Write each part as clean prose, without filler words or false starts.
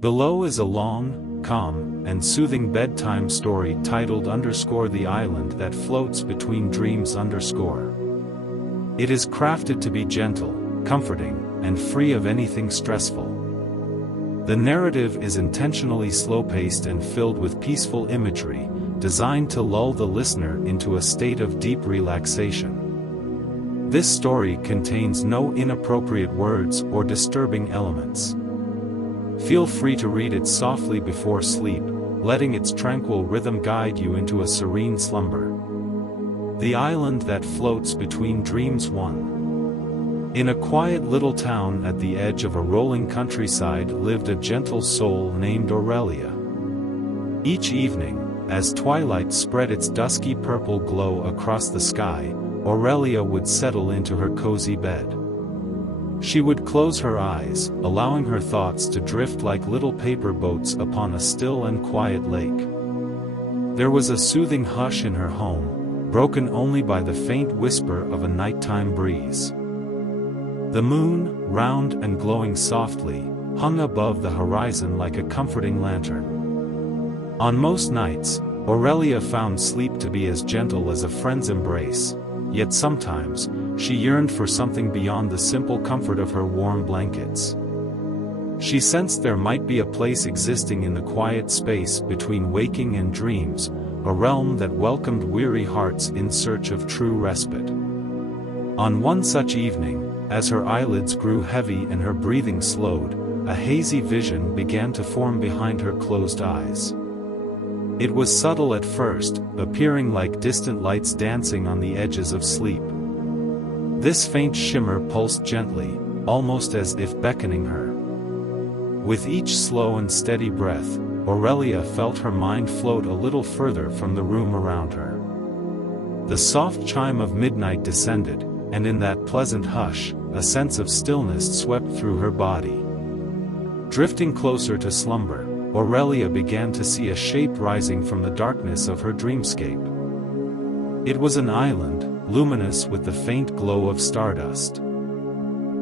Below is a long, calm, and soothing bedtime story titled _The Island That Floats Between Dreams _. It is crafted to be gentle, comforting, and free of anything stressful. The narrative is intentionally slow-paced and filled with peaceful imagery, designed to lull the listener into a state of deep relaxation. This story contains no inappropriate words or disturbing elements. Feel free to read it softly before sleep, letting its tranquil rhythm guide you into a serene slumber. The Island That Floats Between Dreams 1. In a quiet little town at the edge of a rolling countryside lived a gentle soul named Aurelia. Each evening, as twilight spread its dusky purple glow across the sky, Aurelia would settle into her cozy bed. She would close her eyes, allowing her thoughts to drift like little paper boats upon a still and quiet lake. There was a soothing hush in her home, broken only by the faint whisper of a nighttime breeze. The moon, round and glowing softly, hung above the horizon like a comforting lantern. On most nights, Aurelia found sleep to be as gentle as a friend's embrace, yet sometimes, she yearned for something beyond the simple comfort of her warm blankets. She sensed there might be a place existing in the quiet space between waking and dreams, a realm that welcomed weary hearts in search of true respite. On one such evening, as her eyelids grew heavy and her breathing slowed, a hazy vision began to form behind her closed eyes. It was subtle at first, appearing like distant lights dancing on the edges of sleep. This faint shimmer pulsed gently, almost as if beckoning her. With each slow and steady breath, Aurelia felt her mind float a little further from the room around her. The soft chime of midnight descended, and in that pleasant hush, a sense of stillness swept through her body. Drifting closer to slumber, Aurelia began to see a shape rising from the darkness of her dreamscape. It was an island, luminous with the faint glow of stardust.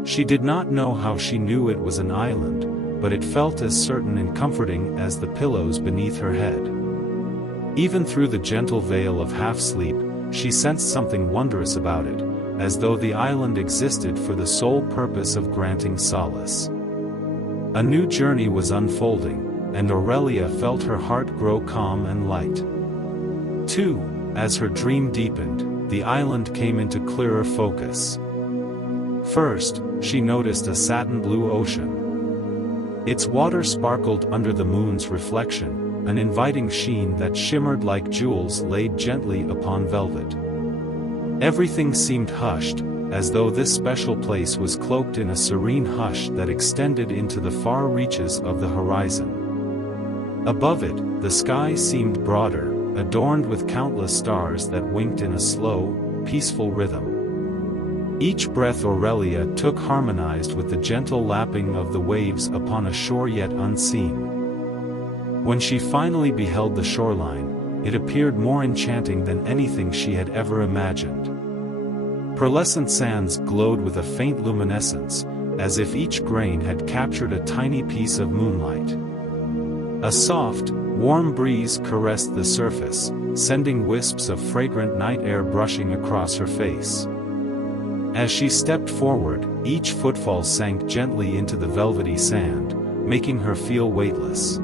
She did not know how she knew it was an island, but it felt as certain and comforting as the pillows beneath her head. Even through the gentle veil of half-sleep, she sensed something wondrous about it, as though the island existed for the sole purpose of granting solace. A new journey was unfolding, and Aurelia felt her heart grow calm and light. 2. As her dream deepened, the island came into clearer focus. First, she noticed a satin blue ocean. Its water sparkled under the moon's reflection, an inviting sheen that shimmered like jewels laid gently upon velvet. Everything seemed hushed, as though this special place was cloaked in a serene hush that extended into the far reaches of the horizon. Above it, the sky seemed broader, adorned with countless stars that winked in a slow, peaceful rhythm. Each breath Aurelia took harmonized with the gentle lapping of the waves upon a shore yet unseen. When she finally beheld the shoreline, it appeared more enchanting than anything she had ever imagined. Pearlescent sands glowed with a faint luminescence, as if each grain had captured a tiny piece of moonlight. A soft, warm breeze caressed the surface, sending wisps of fragrant night air brushing across her face. As she stepped forward, each footfall sank gently into the velvety sand, making her feel weightless.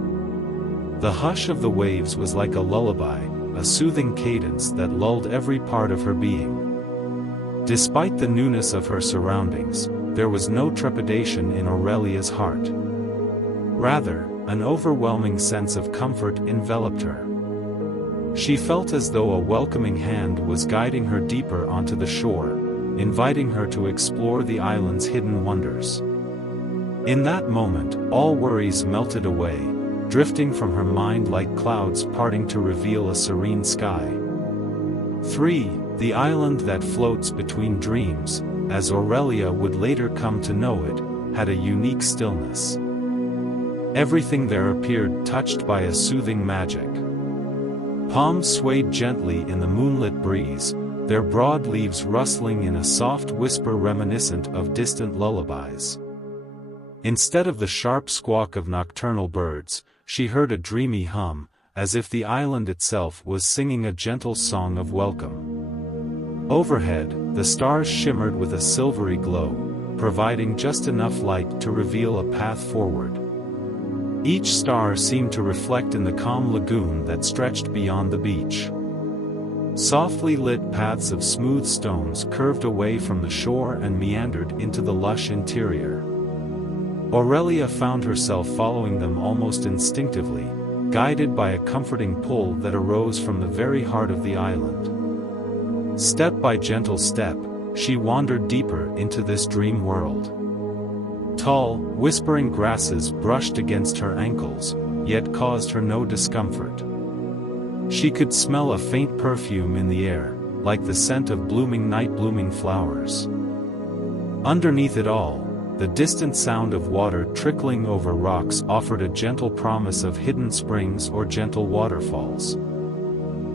The hush of the waves was like a lullaby, a soothing cadence that lulled every part of her being. Despite the newness of her surroundings, there was no trepidation in Aurelia's heart. Rather, an overwhelming sense of comfort enveloped her. She felt as though a welcoming hand was guiding her deeper onto the shore, inviting her to explore the island's hidden wonders. In that moment, all worries melted away, drifting from her mind like clouds parting to reveal a serene sky. 3. The Island That Floats Between Dreams, as Aurelia would later come to know it, had a unique stillness. Everything there appeared touched by a soothing magic. Palms swayed gently in the moonlit breeze, their broad leaves rustling in a soft whisper reminiscent of distant lullabies. Instead of the sharp squawk of nocturnal birds, she heard a dreamy hum, as if the island itself was singing a gentle song of welcome. Overhead, the stars shimmered with a silvery glow, providing just enough light to reveal a path forward. Each star seemed to reflect in the calm lagoon that stretched beyond the beach. Softly lit paths of smooth stones curved away from the shore and meandered into the lush interior. Aurelia found herself following them almost instinctively, guided by a comforting pull that arose from the very heart of the island. Step by gentle step, she wandered deeper into this dream world. Tall, whispering grasses brushed against her ankles, yet caused her no discomfort. She could smell a faint perfume in the air, like the scent of blooming night-blooming flowers. Underneath it all, the distant sound of water trickling over rocks offered a gentle promise of hidden springs or gentle waterfalls.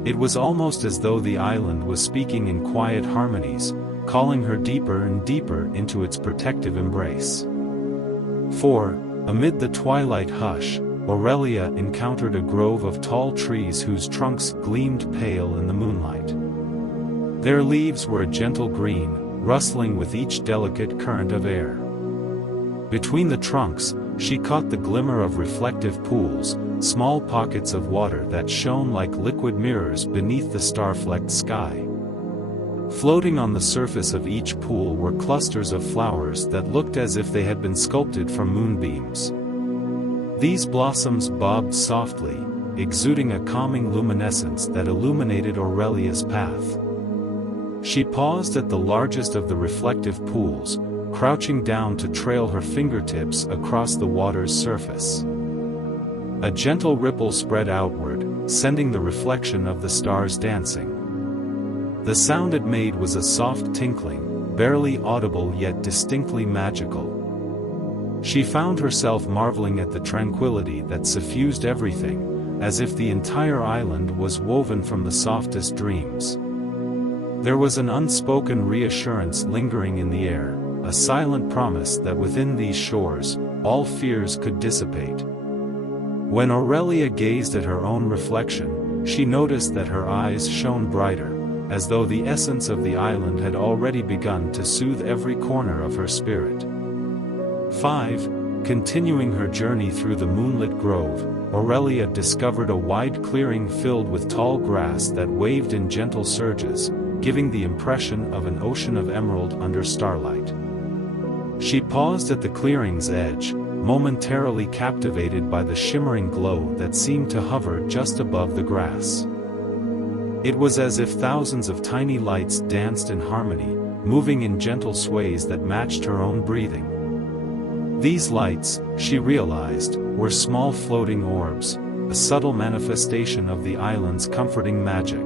It was almost as though the island was speaking in quiet harmonies, calling her deeper and deeper into its protective embrace. For, amid the twilight hush, Aurelia encountered a grove of tall trees whose trunks gleamed pale in the moonlight. Their leaves were a gentle green, rustling with each delicate current of air. Between the trunks, she caught the glimmer of reflective pools, small pockets of water that shone like liquid mirrors beneath the star-flecked sky. Floating on the surface of each pool were clusters of flowers that looked as if they had been sculpted from moonbeams. These blossoms bobbed softly, exuding a calming luminescence that illuminated Aurelia's path. She paused at the largest of the reflective pools, crouching down to trail her fingertips across the water's surface. A gentle ripple spread outward, sending the reflection of the stars dancing. The sound it made was a soft tinkling, barely audible yet distinctly magical. She found herself marveling at the tranquility that suffused everything, as if the entire island was woven from the softest dreams. There was an unspoken reassurance lingering in the air, a silent promise that within these shores, all fears could dissipate. When Aurelia gazed at her own reflection, she noticed that her eyes shone brighter, as though the essence of the island had already begun to soothe every corner of her spirit. 5. Continuing her journey through the moonlit grove, Aurelia discovered a wide clearing filled with tall grass that waved in gentle surges, giving the impression of an ocean of emerald under starlight. She paused at the clearing's edge, momentarily captivated by the shimmering glow that seemed to hover just above the grass. It was as if thousands of tiny lights danced in harmony, moving in gentle sways that matched her own breathing. These lights, she realized, were small floating orbs, a subtle manifestation of the island's comforting magic.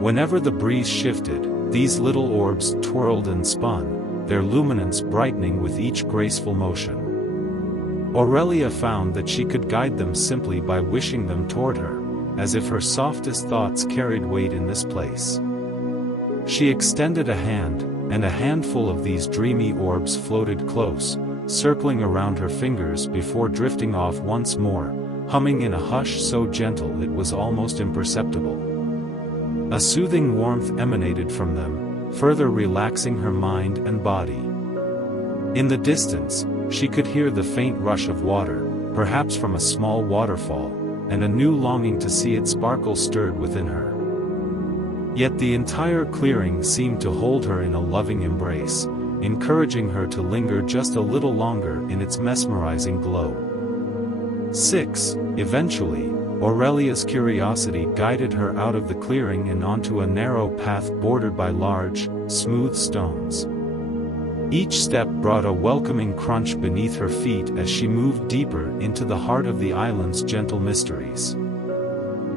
Whenever the breeze shifted, these little orbs twirled and spun, their luminance brightening with each graceful motion. Aurelia found that she could guide them simply by wishing them toward her, as if her softest thoughts carried weight in this place. She extended a hand, and a handful of these dreamy orbs floated close, circling around her fingers before drifting off once more, humming in a hush so gentle it was almost imperceptible. A soothing warmth emanated from them, further relaxing her mind and body. In the distance, she could hear the faint rush of water, perhaps from a small waterfall, and a new longing to see it sparkle stirred within her. Yet the entire clearing seemed to hold her in a loving embrace, encouraging her to linger just a little longer in its mesmerizing glow. 6. Eventually, Aurelia's curiosity guided her out of the clearing and onto a narrow path bordered by large, smooth stones. Each step brought a welcoming crunch beneath her feet as she moved deeper into the heart of the island's gentle mysteries.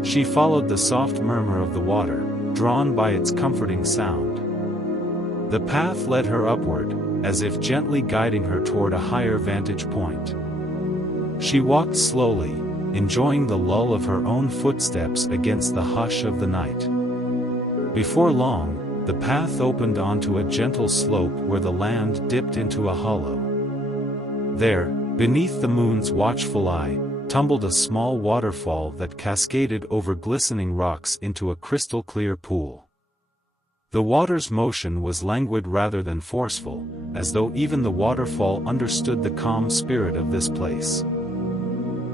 She followed the soft murmur of the water, drawn by its comforting sound. The path led her upward, as if gently guiding her toward a higher vantage point. She walked slowly, enjoying the lull of her own footsteps against the hush of the night. Before long, the path opened onto a gentle slope where the land dipped into a hollow. There, beneath the moon's watchful eye, tumbled a small waterfall that cascaded over glistening rocks into a crystal-clear pool. The water's motion was languid rather than forceful, as though even the waterfall understood the calm spirit of this place.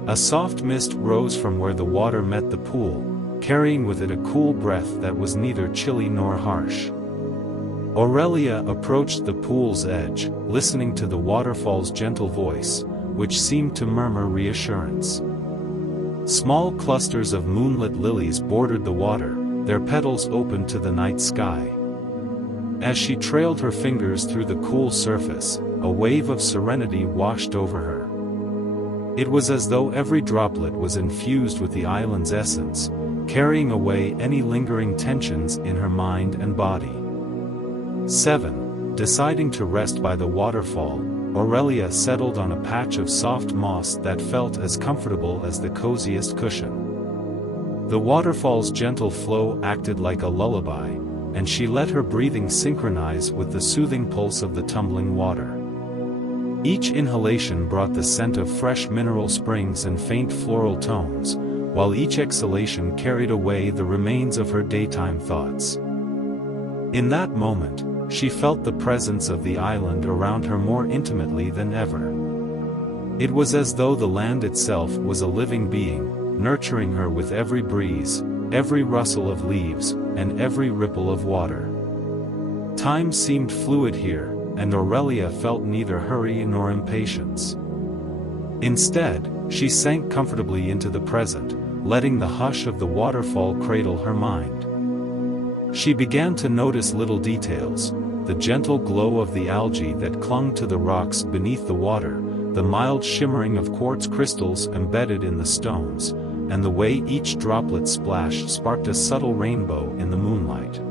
A soft mist rose from where the water met the pool, carrying with it a cool breath that was neither chilly nor harsh. Aurelia approached the pool's edge, listening to the waterfall's gentle voice, which seemed to murmur reassurance. Small clusters of moonlit lilies bordered the water, their petals open to the night sky. As she trailed her fingers through the cool surface, a wave of serenity washed over her. It was as though every droplet was infused with the island's essence, carrying away any lingering tensions in her mind and body. 7. Deciding to rest by the waterfall, Aurelia settled on a patch of soft moss that felt as comfortable as the coziest cushion. The waterfall's gentle flow acted like a lullaby, and she let her breathing synchronize with the soothing pulse of the tumbling water. Each inhalation brought the scent of fresh mineral springs and faint floral tones, while each exhalation carried away the remains of her daytime thoughts. In that moment, she felt the presence of the island around her more intimately than ever. It was as though the land itself was a living being, nurturing her with every breeze, every rustle of leaves, and every ripple of water. Time seemed fluid here, and Aurelia felt neither hurry nor impatience. Instead, she sank comfortably into the present, letting the hush of the waterfall cradle her mind. She began to notice little details: the gentle glow of the algae that clung to the rocks beneath the water, the mild shimmering of quartz crystals embedded in the stones, and the way each droplet splash sparked a subtle rainbow in the moonlight.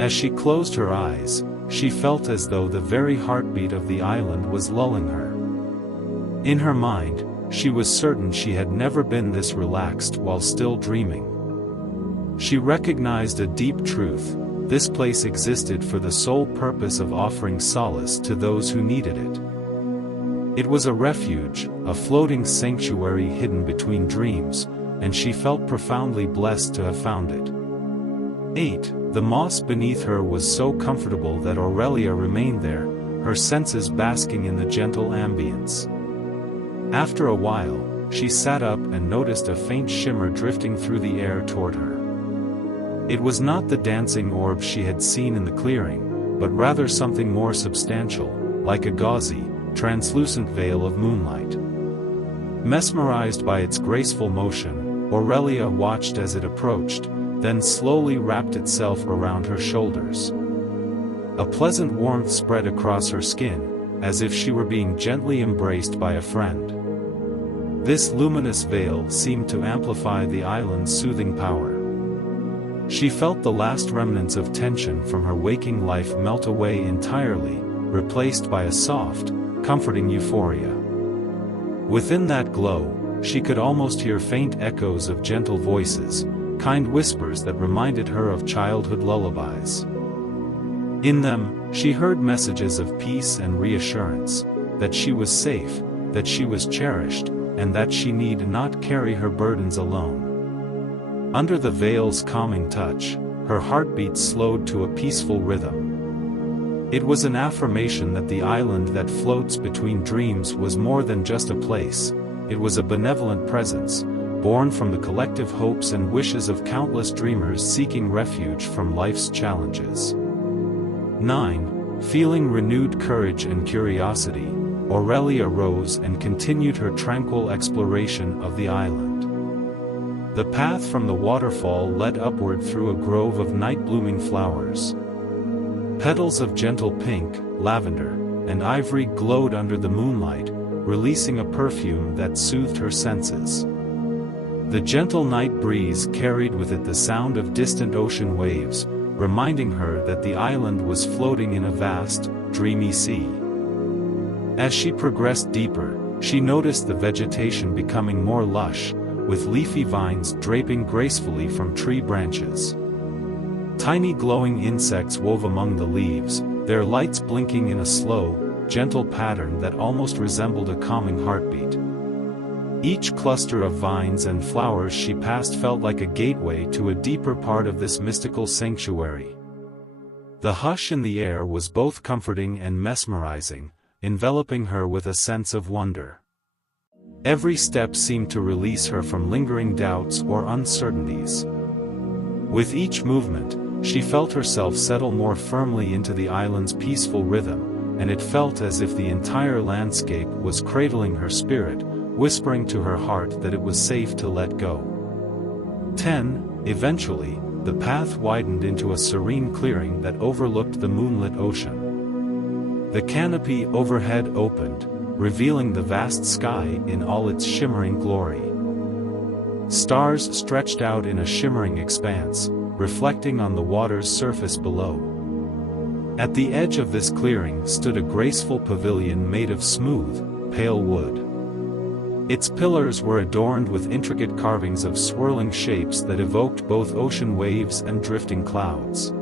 As she closed her eyes, she felt as though the very heartbeat of the island was lulling her. In her mind, she was certain she had never been this relaxed while still dreaming. She recognized a deep truth: this place existed for the sole purpose of offering solace to those who needed it. It was a refuge, a floating sanctuary hidden between dreams, and she felt profoundly blessed to have found it. 8. The moss beneath her was so comfortable that Aurelia remained there, her senses basking in the gentle ambience. After a while, she sat up and noticed a faint shimmer drifting through the air toward her. It was not the dancing orb she had seen in the clearing, but rather something more substantial, like a gauzy, translucent veil of moonlight. Mesmerized by its graceful motion, Aurelia watched as it approached, then slowly wrapped itself around her shoulders. A pleasant warmth spread across her skin, as if she were being gently embraced by a friend. This luminous veil seemed to amplify the island's soothing power. She felt the last remnants of tension from her waking life melt away entirely, replaced by a soft, comforting euphoria. Within that glow, she could almost hear faint echoes of gentle voices, kind whispers that reminded her of childhood lullabies. In them, she heard messages of peace and reassurance, that she was safe, that she was cherished, and that she need not carry her burdens alone. Under the veil's calming touch, her heartbeat slowed to a peaceful rhythm. It was an affirmation that the island that floats between dreams was more than just a place; it was a benevolent presence, born from the collective hopes and wishes of countless dreamers seeking refuge from life's challenges. 9. Feeling renewed courage and curiosity, Aurelia rose and continued her tranquil exploration of the island. The path from the waterfall led upward through a grove of night-blooming flowers. Petals of gentle pink, lavender, and ivory glowed under the moonlight, releasing a perfume that soothed her senses. The gentle night breeze carried with it the sound of distant ocean waves, reminding her that the island was floating in a vast, dreamy sea. As she progressed deeper, she noticed the vegetation becoming more lush, with leafy vines draping gracefully from tree branches. Tiny glowing insects wove among the leaves, their lights blinking in a slow, gentle pattern that almost resembled a calming heartbeat. Each cluster of vines and flowers she passed felt like a gateway to a deeper part of this mystical sanctuary. The hush in the air was both comforting and mesmerizing, enveloping her with a sense of wonder. Every step seemed to release her from lingering doubts or uncertainties. With each movement, she felt herself settle more firmly into the island's peaceful rhythm, and it felt as if the entire landscape was cradling her spirit, whispering to her heart that it was safe to let go. 10. Eventually, the path widened into a serene clearing that overlooked the moonlit ocean. The canopy overhead opened, revealing the vast sky in all its shimmering glory. Stars stretched out in a shimmering expanse, reflecting on the water's surface below. At the edge of this clearing stood a graceful pavilion made of smooth, pale wood. Its pillars were adorned with intricate carvings of swirling shapes that evoked both ocean waves and drifting clouds.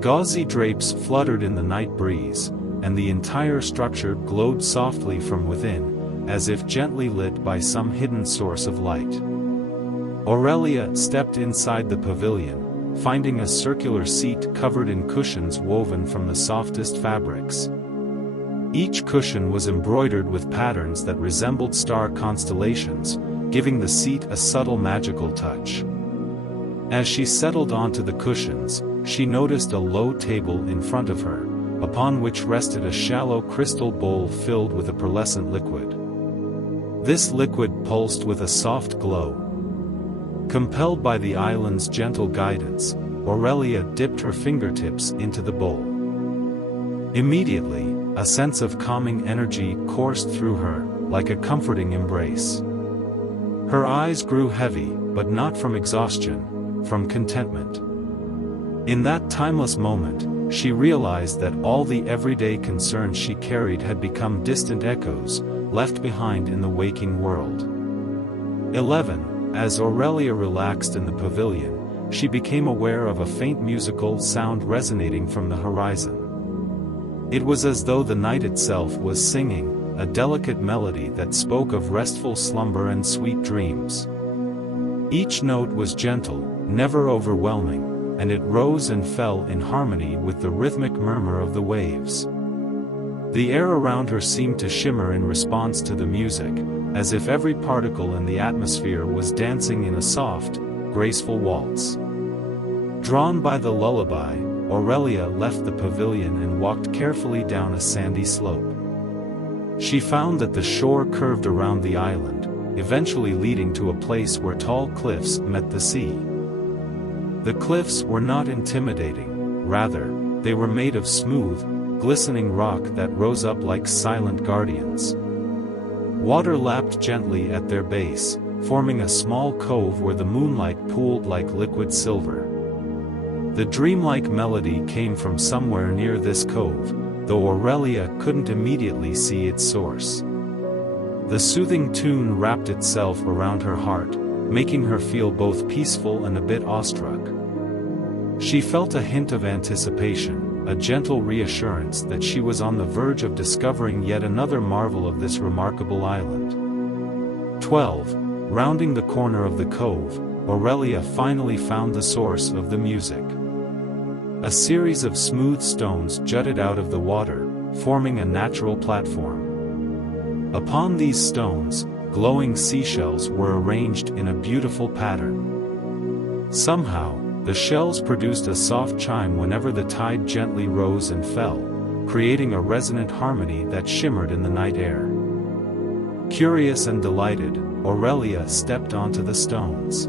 Gauzy drapes fluttered in the night breeze, and the entire structure glowed softly from within, as if gently lit by some hidden source of light. Aurelia stepped inside the pavilion, finding a circular seat covered in cushions woven from the softest fabrics. Each cushion was embroidered with patterns that resembled star constellations, giving the seat a subtle magical touch. As she settled onto the cushions, she noticed a low table in front of her, upon which rested a shallow crystal bowl filled with a pearlescent liquid. This liquid pulsed with a soft glow. Compelled by the island's gentle guidance, Aurelia dipped her fingertips into the bowl. Immediately, a sense of calming energy coursed through her, like a comforting embrace. Her eyes grew heavy, but not from exhaustion, from contentment. In that timeless moment, she realized that all the everyday concerns she carried had become distant echoes, left behind in the waking world. 11. As Aurelia relaxed in the pavilion, she became aware of a faint musical sound resonating from the horizon. It was as though the night itself was singing, a delicate melody that spoke of restful slumber and sweet dreams. Each note was gentle, never overwhelming, and it rose and fell in harmony with the rhythmic murmur of the waves. The air around her seemed to shimmer in response to the music, as if every particle in the atmosphere was dancing in a soft, graceful waltz. Drawn by the lullaby, Aurelia left the pavilion and walked carefully down a sandy slope. She found that the shore curved around the island, eventually leading to a place where tall cliffs met the sea. The cliffs were not intimidating, rather, they were made of smooth, glistening rock that rose up like silent guardians. Water lapped gently at their base, forming a small cove where the moonlight pooled like liquid silver. The dreamlike melody came from somewhere near this cove, though Aurelia couldn't immediately see its source. The soothing tune wrapped itself around her heart, making her feel both peaceful and a bit awestruck. She felt a hint of anticipation, a gentle reassurance that she was on the verge of discovering yet another marvel of this remarkable island. 12. Rounding the corner of the cove, Aurelia finally found the source of the music. A series of smooth stones jutted out of the water, forming a natural platform. Upon these stones, glowing seashells were arranged in a beautiful pattern. Somehow, the shells produced a soft chime whenever the tide gently rose and fell, creating a resonant harmony that shimmered in the night air. Curious and delighted, Aurelia stepped onto the stones.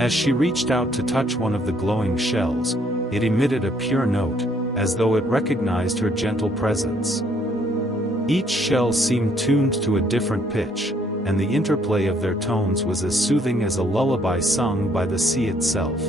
As she reached out to touch one of the glowing shells, it emitted a pure note, as though it recognized her gentle presence. Each shell seemed tuned to a different pitch, and the interplay of their tones was as soothing as a lullaby sung by the sea itself.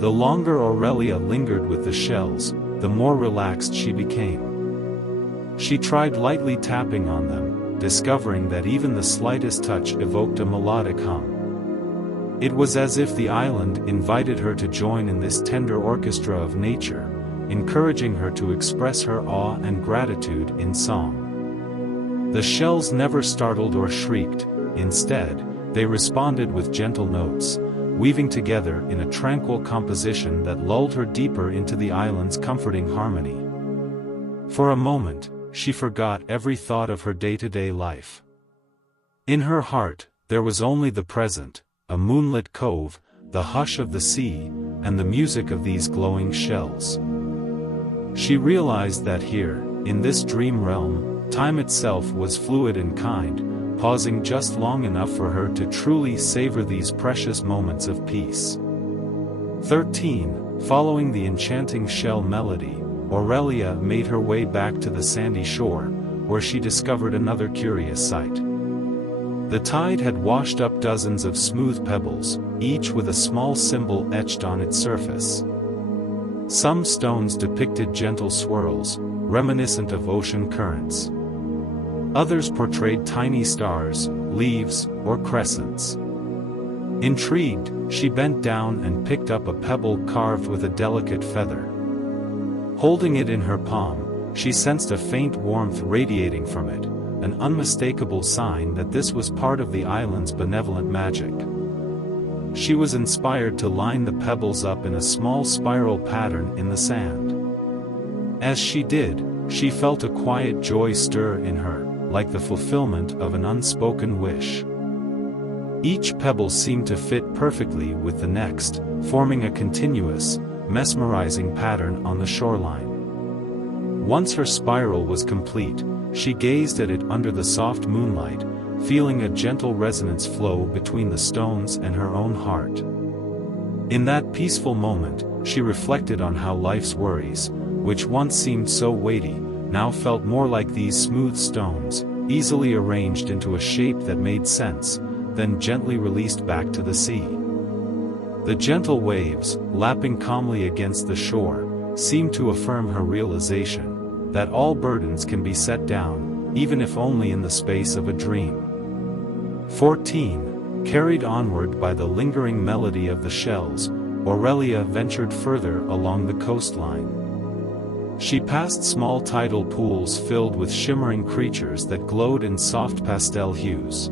The longer Aurelia lingered with the shells, the more relaxed she became. She tried lightly tapping on them, discovering that even the slightest touch evoked a melodic hum. It was as if the island invited her to join in this tender orchestra of nature, encouraging her to express her awe and gratitude in song. The shells never startled or shrieked, instead, they responded with gentle notes, weaving together in a tranquil composition that lulled her deeper into the island's comforting harmony. For a moment, she forgot every thought of her day-to-day life. In her heart, there was only the present, a moonlit cove, the hush of the sea, and the music of these glowing shells. She realized that here, in this dream realm, time itself was fluid and kind, pausing just long enough for her to truly savor these precious moments of peace. 13. Following the enchanting shell melody, Aurelia made her way back to the sandy shore, where she discovered another curious sight. The tide had washed up dozens of smooth pebbles, each with a small symbol etched on its surface. Some stones depicted gentle swirls, reminiscent of ocean currents. Others portrayed tiny stars, leaves, or crescents. Intrigued, she bent down and picked up a pebble carved with a delicate feather. Holding it in her palm, she sensed a faint warmth radiating from it, an unmistakable sign that this was part of the island's benevolent magic. She was inspired to line the pebbles up in a small spiral pattern in the sand. As she did, she felt a quiet joy stir in her, like the fulfillment of an unspoken wish. Each pebble seemed to fit perfectly with the next, forming a continuous, mesmerizing pattern on the shoreline. Once her spiral was complete, she gazed at it under the soft moonlight, feeling a gentle resonance flow between the stones and her own heart. In that peaceful moment, she reflected on how life's worries, which once seemed so weighty, now felt more like these smooth stones, easily arranged into a shape that made sense, then gently released back to the sea. The gentle waves, lapping calmly against the shore, seemed to affirm her realization that all burdens can be set down, even if only in the space of a dream. 14. Carried onward by the lingering melody of the shells, Aurelia ventured further along the coastline. She passed small tidal pools filled with shimmering creatures that glowed in soft pastel hues.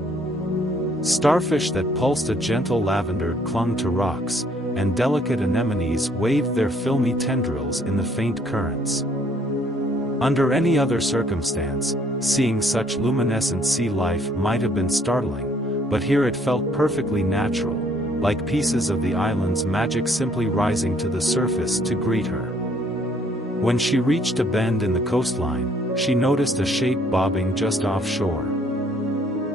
Starfish that pulsed a gentle lavender clung to rocks, and delicate anemones waved their filmy tendrils in the faint currents. Under any other circumstance, seeing such luminescent sea life might have been startling, but here it felt perfectly natural, like pieces of the island's magic simply rising to the surface to greet her. When she reached a bend in the coastline, she noticed a shape bobbing just offshore.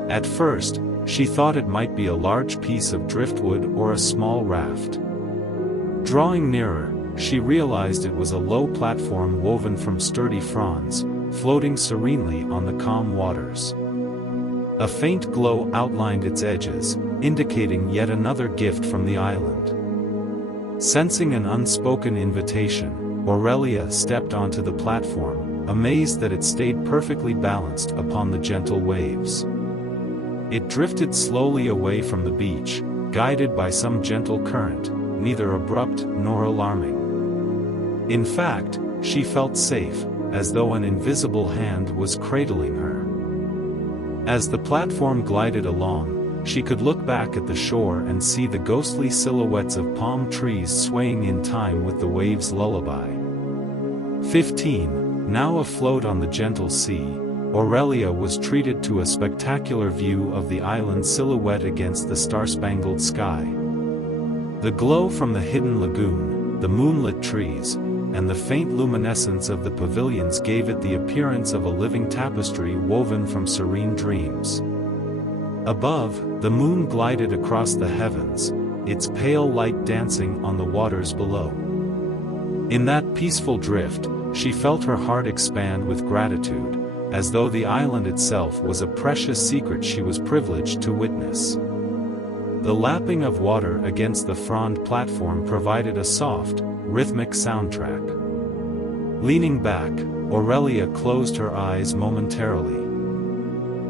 At first, she thought it might be a large piece of driftwood or a small raft. Drawing nearer, she realized it was a low platform woven from sturdy fronds, floating serenely on the calm waters. A faint glow outlined its edges, indicating yet another gift from the island. Sensing an unspoken invitation, Aurelia stepped onto the platform, amazed that it stayed perfectly balanced upon the gentle waves. It drifted slowly away from the beach, guided by some gentle current, neither abrupt nor alarming. In fact, she felt safe, as though an invisible hand was cradling her. As the platform glided along, she could look back at the shore and see the ghostly silhouettes of palm trees swaying in time with the waves' lullaby. 15. Now afloat on the gentle sea, Aurelia was treated to a spectacular view of the island's silhouette against the star-spangled sky. The glow from the hidden lagoon, the moonlit trees, and the faint luminescence of the pavilions gave it the appearance of a living tapestry woven from serene dreams. Above, the moon glided across the heavens, its pale light dancing on the waters below. In that peaceful drift, she felt her heart expand with gratitude, as though the island itself was a precious secret she was privileged to witness. The lapping of water against the frond platform provided a soft, rhythmic soundtrack. Leaning back, Aurelia closed her eyes momentarily.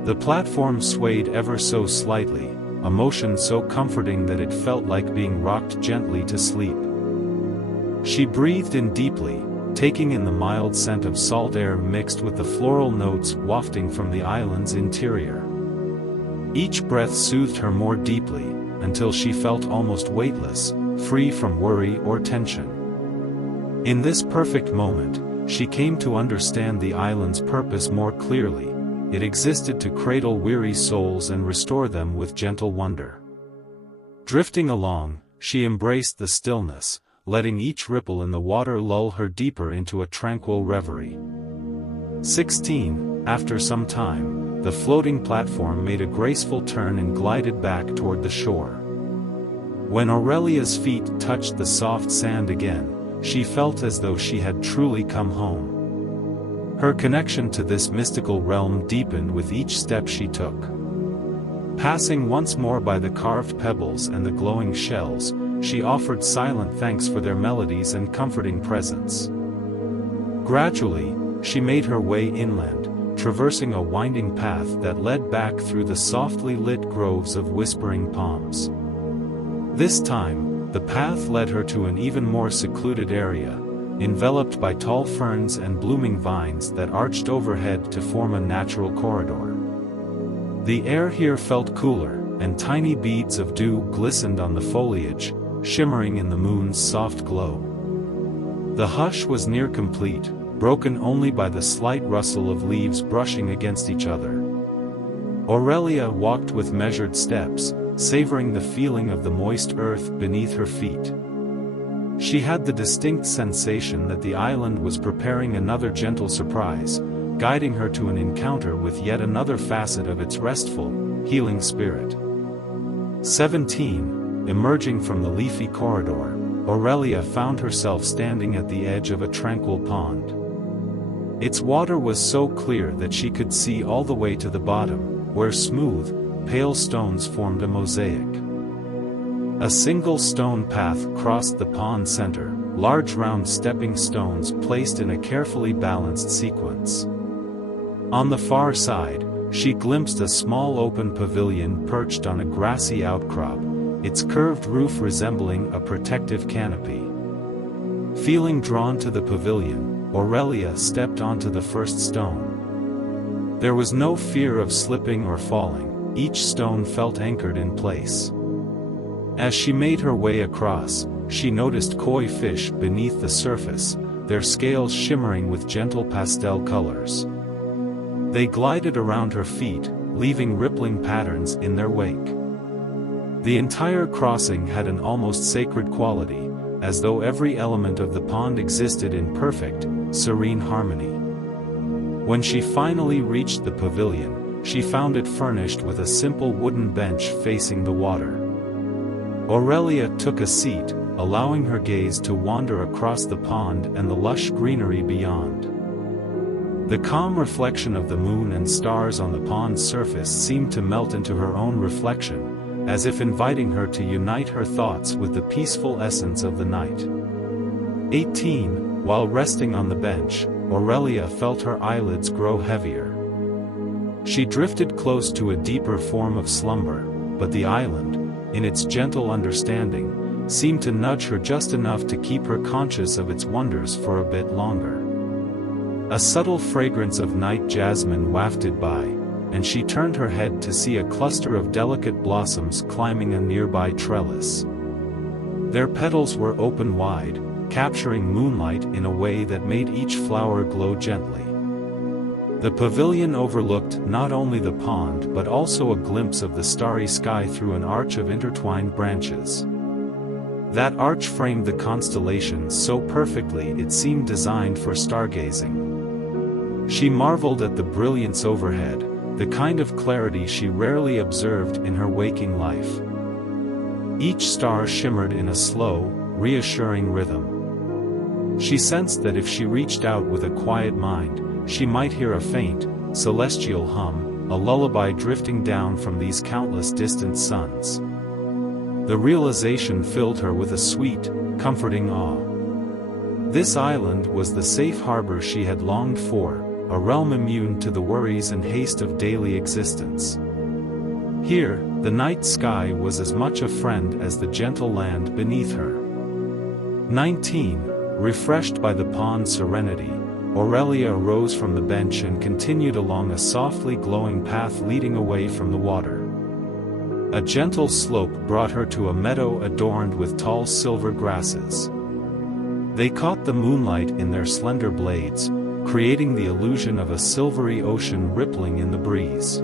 The platform swayed ever so slightly, a motion so comforting that it felt like being rocked gently to sleep. She breathed in deeply, taking in the mild scent of salt air mixed with the floral notes wafting from the island's interior. Each breath soothed her more deeply, until she felt almost weightless, free from worry or tension. In this perfect moment, she came to understand the island's purpose more clearly. It existed to cradle weary souls and restore them with gentle wonder. Drifting along, she embraced the stillness, letting each ripple in the water lull her deeper into a tranquil reverie. 16. After some time, the floating platform made a graceful turn and glided back toward the shore. When Aurelia's feet touched the soft sand again, she felt as though she had truly come home. Her connection to this mystical realm deepened with each step she took. Passing once more by the carved pebbles and the glowing shells, she offered silent thanks for their melodies and comforting presence. Gradually, she made her way inland, traversing a winding path that led back through the softly lit groves of whispering palms. This time, the path led her to an even more secluded area, enveloped by tall ferns and blooming vines that arched overhead to form a natural corridor. The air here felt cooler, and tiny beads of dew glistened on the foliage, shimmering in the moon's soft glow. The hush was near complete, broken only by the slight rustle of leaves brushing against each other. Aurelia walked with measured steps, savoring the feeling of the moist earth beneath her feet. She had the distinct sensation that the island was preparing another gentle surprise, guiding her to an encounter with yet another facet of its restful, healing spirit. 17. Emerging from the leafy corridor, Aurelia found herself standing at the edge of a tranquil pond. Its water was so clear that she could see all the way to the bottom, where smooth, pale stones formed a mosaic. A single stone path crossed the pond center, large round stepping stones placed in a carefully balanced sequence. On the far side, she glimpsed a small open pavilion perched on a grassy outcrop, its curved roof resembling a protective canopy. Feeling drawn to the pavilion, Aurelia stepped onto the first stone. There was no fear of slipping or falling, each stone felt anchored in place. As she made her way across, she noticed koi fish beneath the surface, their scales shimmering with gentle pastel colors. They glided around her feet, leaving rippling patterns in their wake. The entire crossing had an almost sacred quality, as though every element of the pond existed in perfect, serene harmony. When she finally reached the pavilion, she found it furnished with a simple wooden bench facing the water. Aurelia took a seat, allowing her gaze to wander across the pond and the lush greenery beyond. The calm reflection of the moon and stars on the pond's surface seemed to melt into her own reflection, as if inviting her to unite her thoughts with the peaceful essence of the night. 18. While resting on the bench, Aurelia felt her eyelids grow heavier. She drifted close to a deeper form of slumber, but the island, in its gentle understanding, seemed to nudge her just enough to keep her conscious of its wonders for a bit longer. A subtle fragrance of night jasmine wafted by, and she turned her head to see a cluster of delicate blossoms climbing a nearby trellis. Their petals were open wide, capturing moonlight in a way that made each flower glow gently. The pavilion overlooked not only the pond but also a glimpse of the starry sky through an arch of intertwined branches. That arch framed the constellations so perfectly it seemed designed for stargazing. She marveled at the brilliance overhead, the kind of clarity she rarely observed in her waking life. Each star shimmered in a slow, reassuring rhythm. She sensed that if she reached out with a quiet mind, she might hear a faint, celestial hum, a lullaby drifting down from these countless distant suns. The realization filled her with a sweet, comforting awe. This island was the safe harbor she had longed for, a realm immune to the worries and haste of daily existence. Here, the night sky was as much a friend as the gentle land beneath her. 19. refreshed by the pond's serenity, Aurelia arose from the bench and continued along a softly glowing path leading away from the water. A gentle slope brought her to a meadow adorned with tall silver grasses. They caught the moonlight in their slender blades, creating the illusion of a silvery ocean rippling in the breeze.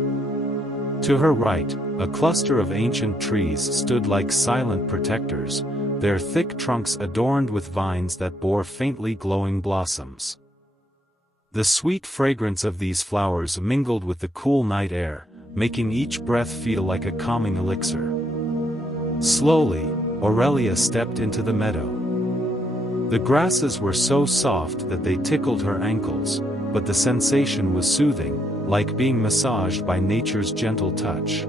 To her right, a cluster of ancient trees stood like silent protectors, their thick trunks adorned with vines that bore faintly glowing blossoms. The sweet fragrance of these flowers mingled with the cool night air, making each breath feel like a calming elixir. Slowly, Aurelia stepped into the meadow. The grasses were so soft that they tickled her ankles, but the sensation was soothing, like being massaged by nature's gentle touch.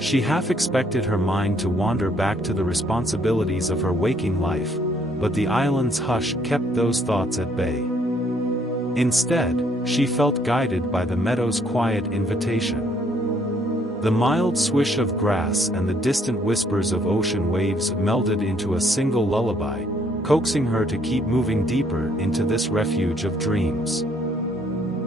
She half expected her mind to wander back to the responsibilities of her waking life, but the island's hush kept those thoughts at bay. Instead, she felt guided by the meadow's quiet invitation. The mild swish of grass and the distant whispers of ocean waves melded into a single lullaby, coaxing her to keep moving deeper into this refuge of dreams.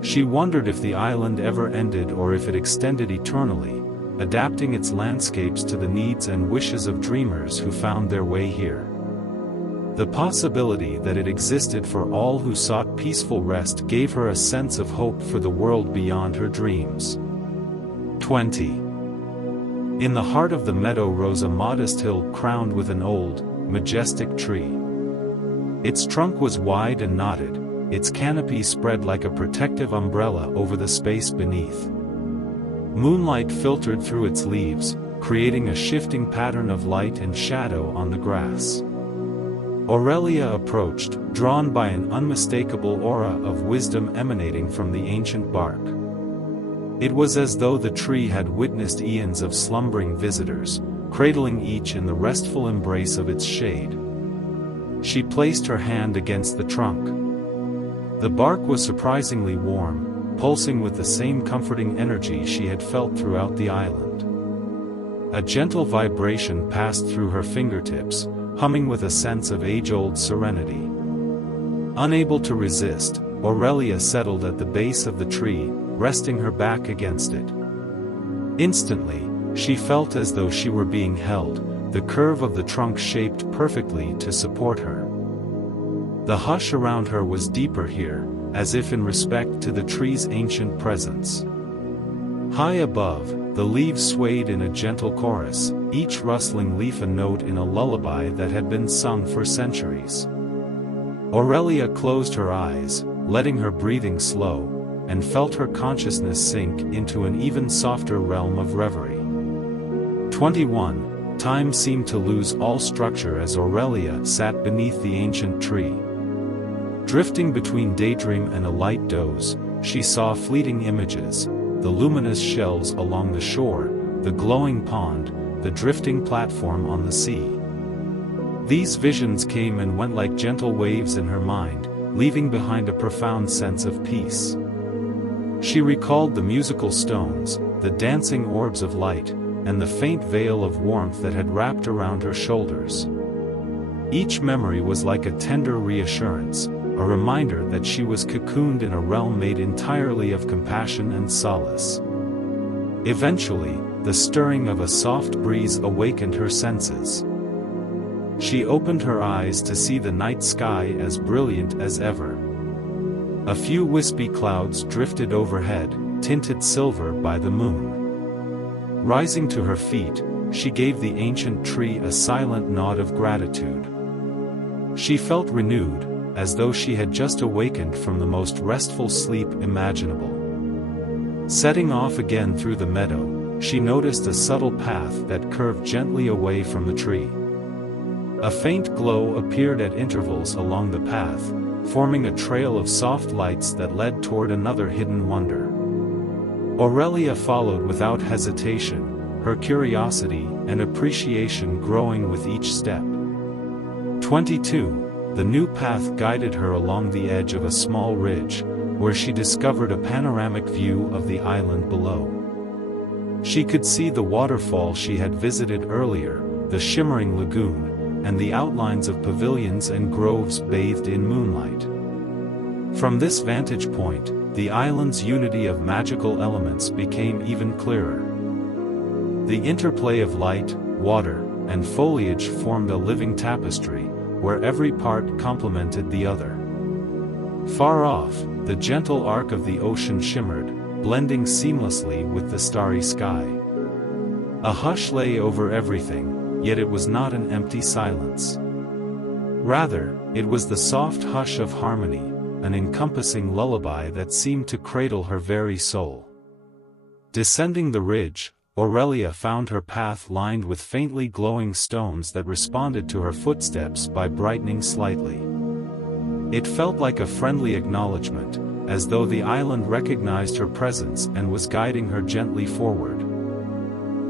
She wondered if the island ever ended or if it extended eternally, adapting its landscapes to the needs and wishes of dreamers who found their way here. The possibility that it existed for all who sought peaceful rest gave her a sense of hope for the world beyond her dreams. 20. In the heart of the meadow rose a modest hill crowned with an old, majestic tree. Its trunk was wide and knotted, its canopy spread like a protective umbrella over the space beneath. Moonlight filtered through its leaves, creating a shifting pattern of light and shadow on the grass. Aurelia approached, drawn by an unmistakable aura of wisdom emanating from the ancient bark. It was as though the tree had witnessed eons of slumbering visitors, cradling each in the restful embrace of its shade. She placed her hand against the trunk. The bark was surprisingly warm, pulsing with the same comforting energy she had felt throughout the island. A gentle vibration passed through her fingertips, humming with a sense of age-old serenity. Unable to resist, Aurelia settled at the base of the tree, resting her back against it. Instantly, she felt as though she were being held, the curve of the trunk shaped perfectly to support her. The hush around her was deeper here, as if in respect to the tree's ancient presence. High above, the leaves swayed in a gentle chorus, each rustling leaf a note in a lullaby that had been sung for centuries. Aurelia closed her eyes, letting her breathing slow, and felt her consciousness sink into an even softer realm of reverie. 21. Time seemed to lose all structure as Aurelia sat beneath the ancient tree. Drifting between daydream and a light doze, she saw fleeting images, the luminous shells along the shore, the glowing pond, the drifting platform on the sea. These visions came and went like gentle waves in her mind, leaving behind a profound sense of peace. She recalled the musical stones, the dancing orbs of light, and the faint veil of warmth that had wrapped around her shoulders. Each memory was like a tender reassurance, a reminder that she was cocooned in a realm made entirely of compassion and solace. Eventually, the stirring of a soft breeze awakened her senses. She opened her eyes to see the night sky as brilliant as ever. A few wispy clouds drifted overhead, tinted silver by the moon. Rising to her feet, she gave the ancient tree a silent nod of gratitude. She felt renewed, as though she had just awakened from the most restful sleep imaginable. Setting off again through the meadow, she noticed a subtle path that curved gently away from the tree. A faint glow appeared at intervals along the path, forming a trail of soft lights that led toward another hidden wonder. Aurelia followed without hesitation, her curiosity and appreciation growing with each step. 22. The new path guided her along the edge of a small ridge, where she discovered a panoramic view of the island below. She could see the waterfall she had visited earlier, the shimmering lagoon, and the outlines of pavilions and groves bathed in moonlight. From this vantage point, the island's unity of magical elements became even clearer. The interplay of light, water, and foliage formed a living tapestry, where every part complemented the other. Far off, the gentle arc of the ocean shimmered, blending seamlessly with the starry sky. A hush lay over everything, yet it was not an empty silence. Rather, it was the soft hush of harmony, an encompassing lullaby that seemed to cradle her very soul. Descending the ridge, Aurelia found her path lined with faintly glowing stones that responded to her footsteps by brightening slightly. It felt like a friendly acknowledgement, as though the island recognized her presence and was guiding her gently forward.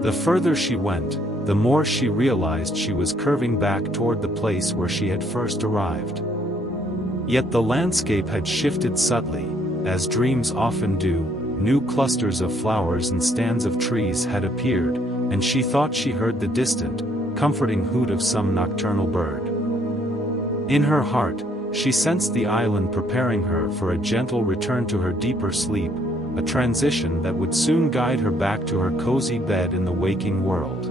The further she went, the more she realized she was curving back toward the place where she had first arrived. Yet the landscape had shifted subtly, as dreams often do. New clusters of flowers and stands of trees had appeared, and she thought she heard the distant, comforting hoot of some nocturnal bird. In her heart, she sensed the island preparing her for a gentle return to her deeper sleep, a transition that would soon guide her back to her cozy bed in the waking world.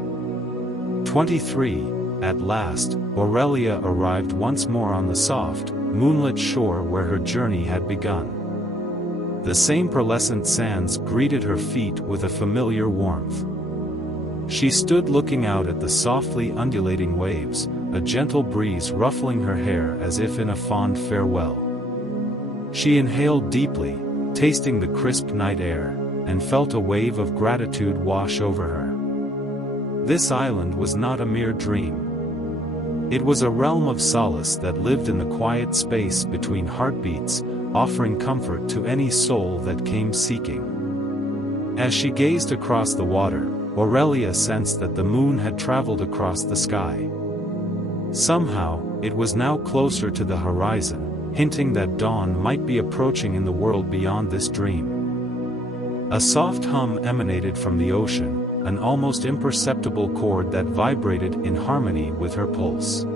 23. At last, Aurelia arrived once more on the soft, moonlit shore where her journey had begun. The same pearlescent sands greeted her feet with a familiar warmth. She stood looking out at the softly undulating waves, a gentle breeze ruffling her hair as if in a fond farewell. She inhaled deeply, tasting the crisp night air, and felt a wave of gratitude wash over her. This island was not a mere dream. It was a realm of solace that lived in the quiet space between heartbeats, offering comfort to any soul that came seeking. As she gazed across the water, Aurelia sensed that the moon had traveled across the sky. Somehow, it was now closer to the horizon, hinting that dawn might be approaching in the world beyond this dream. A soft hum emanated from the ocean, an almost imperceptible chord that vibrated in harmony with her pulse.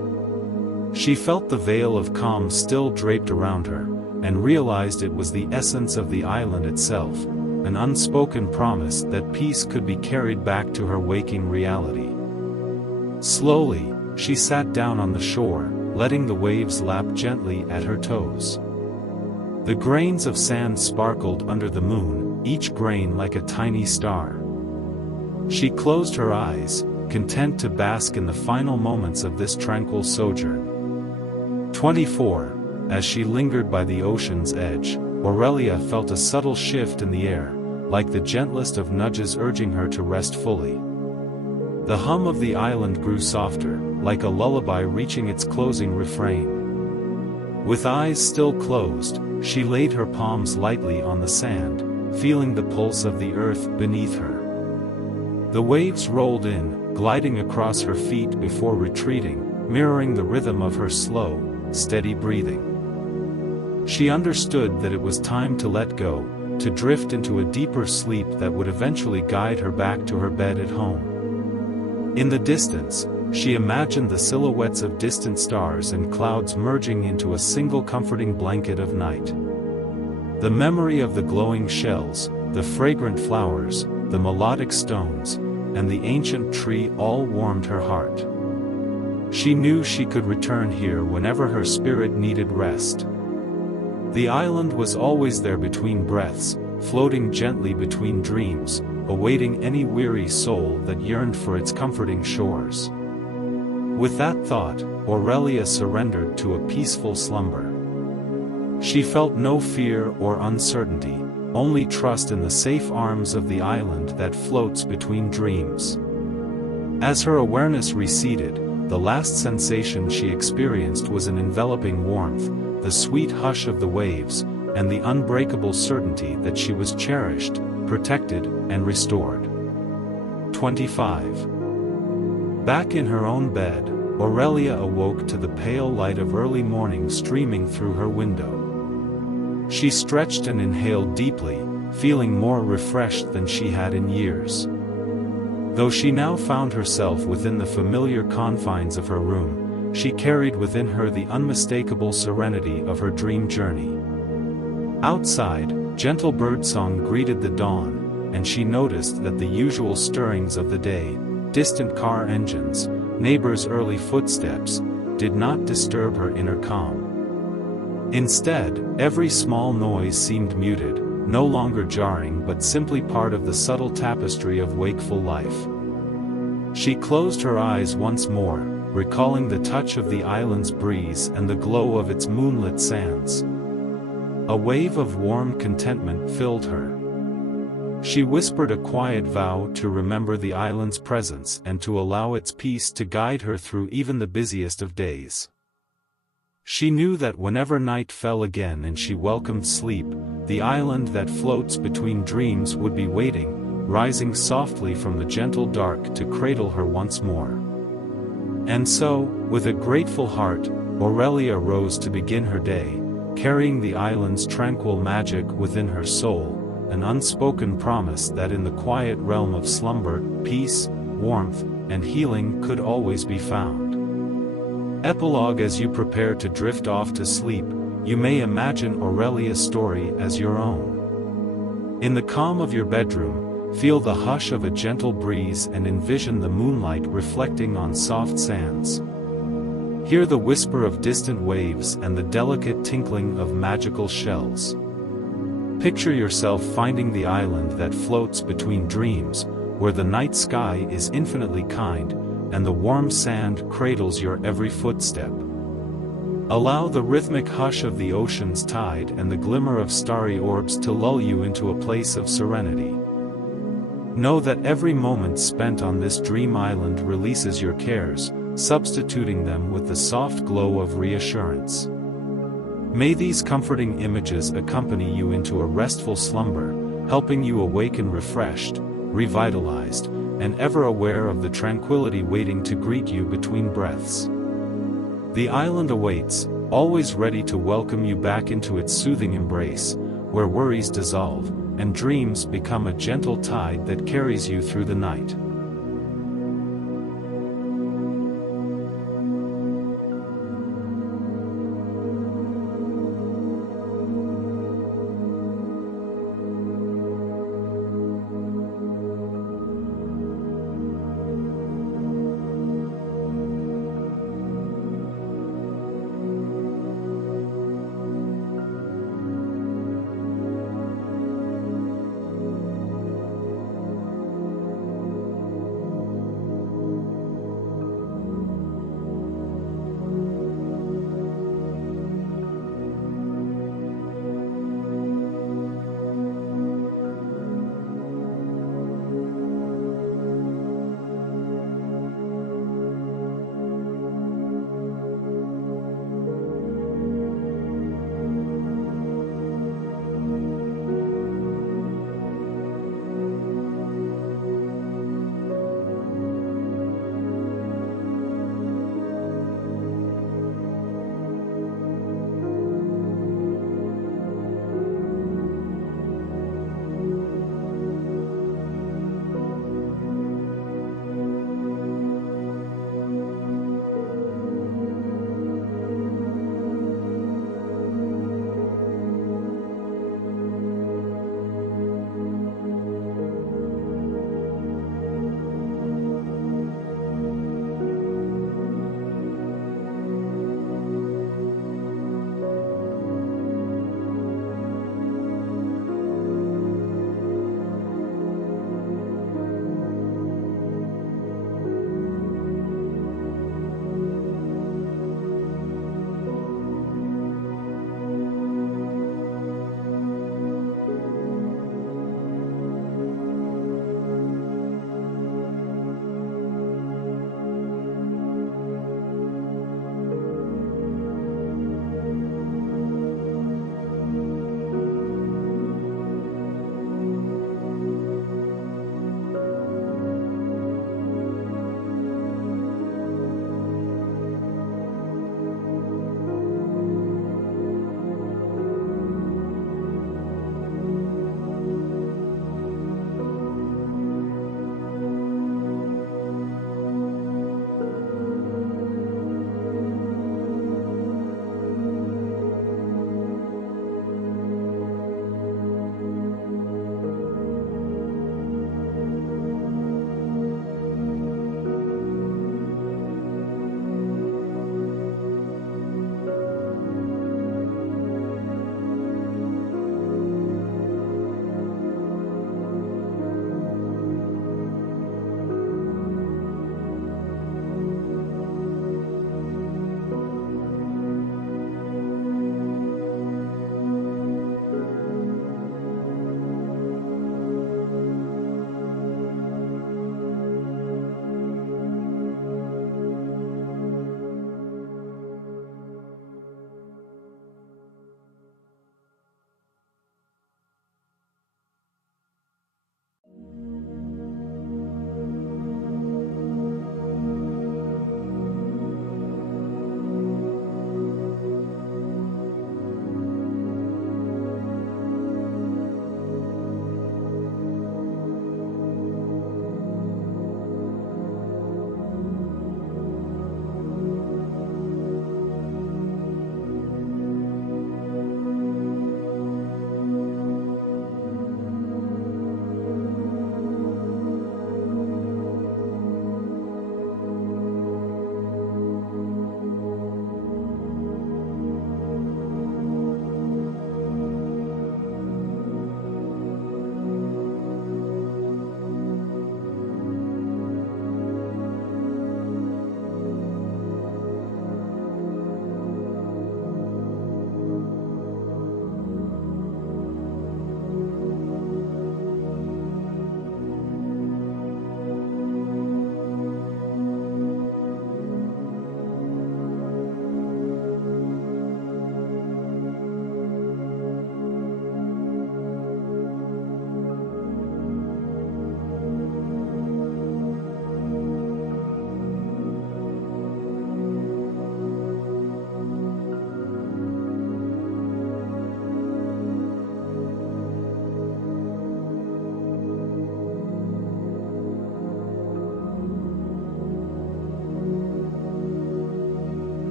She felt the veil of calm still draped around her, and realized it was the essence of the island itself, an unspoken promise that peace could be carried back to her waking reality. Slowly, she sat down on the shore, letting the waves lap gently at her toes. The grains of sand sparkled under the moon, each grain like a tiny star. She closed her eyes, content to bask in the final moments of this tranquil sojourn. 24. As she lingered by the ocean's edge, Aurelia felt a subtle shift in the air, like the gentlest of nudges urging her to rest fully. The hum of the island grew softer, like a lullaby reaching its closing refrain. With eyes still closed, she laid her palms lightly on the sand, feeling the pulse of the earth beneath her. The waves rolled in, gliding across her feet before retreating, mirroring the rhythm of her slow, steady breathing. She understood that it was time to let go, to drift into a deeper sleep that would eventually guide her back to her bed at home. In the distance, she imagined the silhouettes of distant stars and clouds merging into a single comforting blanket of night. The memory of the glowing shells, the fragrant flowers, the melodic stones, and the ancient tree all warmed her heart. She knew she could return here whenever her spirit needed rest. The island was always there between breaths, floating gently between dreams, awaiting any weary soul that yearned for its comforting shores. With that thought, Aurelia surrendered to a peaceful slumber. She felt no fear or uncertainty, only trust in the safe arms of the island that floats between dreams. As her awareness receded, the last sensation she experienced was an enveloping warmth, the sweet hush of the waves, and the unbreakable certainty that she was cherished, protected, and restored. 25. Back in her own bed, Aurelia awoke to the pale light of early morning streaming through her window. She stretched and inhaled deeply, feeling more refreshed than she had in years. Though she now found herself within the familiar confines of her room, she carried within her the unmistakable serenity of her dream journey. Outside, gentle birdsong greeted the dawn, and she noticed that the usual stirrings of the day, distant car engines, neighbors' early footsteps, did not disturb her inner calm. Instead, every small noise seemed muted, no longer jarring but simply part of the subtle tapestry of wakeful life. She closed her eyes once more, recalling the touch of the island's breeze and the glow of its moonlit sands. A wave of warm contentment filled her. She whispered a quiet vow to remember the island's presence and to allow its peace to guide her through even the busiest of days. She knew that whenever night fell again and she welcomed sleep, the island that floats between dreams would be waiting, rising softly from the gentle dark to cradle her once more. And so, with a grateful heart, Aurelia rose to begin her day, carrying the island's tranquil magic within her soul, an unspoken promise that in the quiet realm of slumber, peace, warmth, and healing could always be found. Epilogue. As you prepare to drift off to sleep, you may imagine Aurelia's story as your own. In the calm of your bedroom, feel the hush of a gentle breeze and envision the moonlight reflecting on soft sands. Hear the whisper of distant waves and the delicate tinkling of magical shells. Picture yourself finding the island that floats between dreams, where the night sky is infinitely kind, and the warm sand cradles your every footstep. Allow the rhythmic hush of the ocean's tide and the glimmer of starry orbs to lull you into a place of serenity. Know that every moment spent on this dream island releases your cares, substituting them with the soft glow of reassurance. May these comforting images accompany you into a restful slumber, helping you awaken refreshed, revitalized, and ever aware of the tranquility waiting to greet you between breaths. The island awaits, always ready to welcome you back into its soothing embrace, where worries dissolve, and dreams become a gentle tide that carries you through the night.